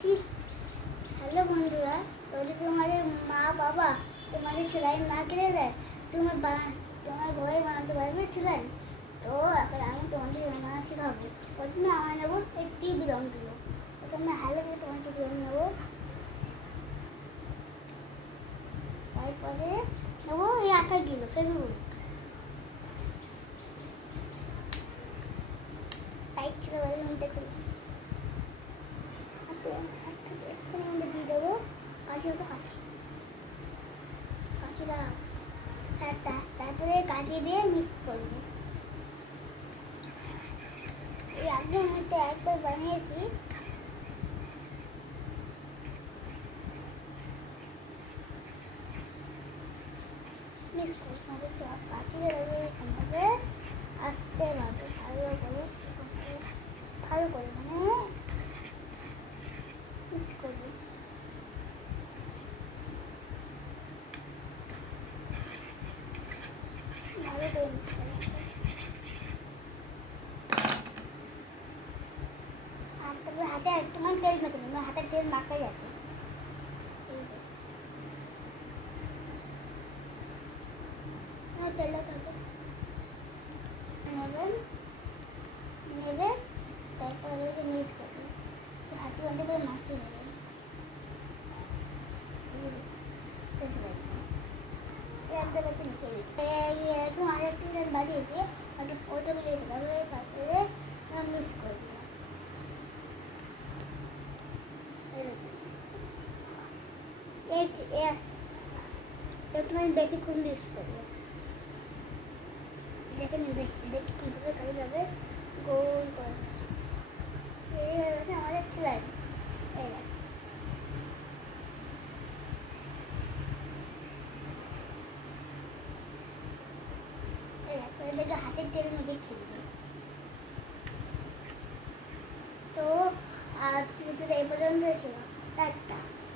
Hello बंधुरा যদি তোমাদের মা বাবা তোমাদের সেলাই না কিনে দেয় তোমার ঘরে বানাতে পারবে সেলাই। তো এখন আমি তোমাদের বানানো শেখাবো। প্রথমে আমার নেবো এই টিপ রঙগুলো। প্রথমে ভালো করে তোমার টিপ রঙ নেবো, তারপরে নেবো এই আঠাগুলো ফেব্রিক টাইট ছিল বাইরে মধ্যে করে একটুখানি মধ্যে দিয়ে দেবো। কাঁচি হতো কাঁচি দাও। তারপরে কাঁচি দিয়ে মিক্স করবো। এই আগে আমি তো একবার বানিয়েছি। মিক্স করতে হবে সব কাঁচি দিয়ে হবে আস্তে ভাবে ভালো করে মানে মিক্স করবি। ভালো করে মিক্স করে আর তারপরে হাতে একটুখানি তেল মেখে নেবো। হাতে তেল মাখাই আছে। এই যে তেলটা থাকে নেবে তারপরে মিক্স করবে। হাতে অনেক করে মাখিয়ে নেবেন। সেটা বাকি মেখে নিতে এখন আরেকটি বাড়িয়েছি ওটা মিলিয়ে দিতে পারবে। তারপরে মিক্স করে দিলাম। একটুখানি বেশিক্ষণ মিক্স করবো। দেখে দেখে কীভাবে কাজে যাবে গোল করে। এই হয়ে গেছে আমাদের সেলাই। দেখে হাতের তেল মেখে খেলবে। তো আর এই পর্যন্ত ছিল।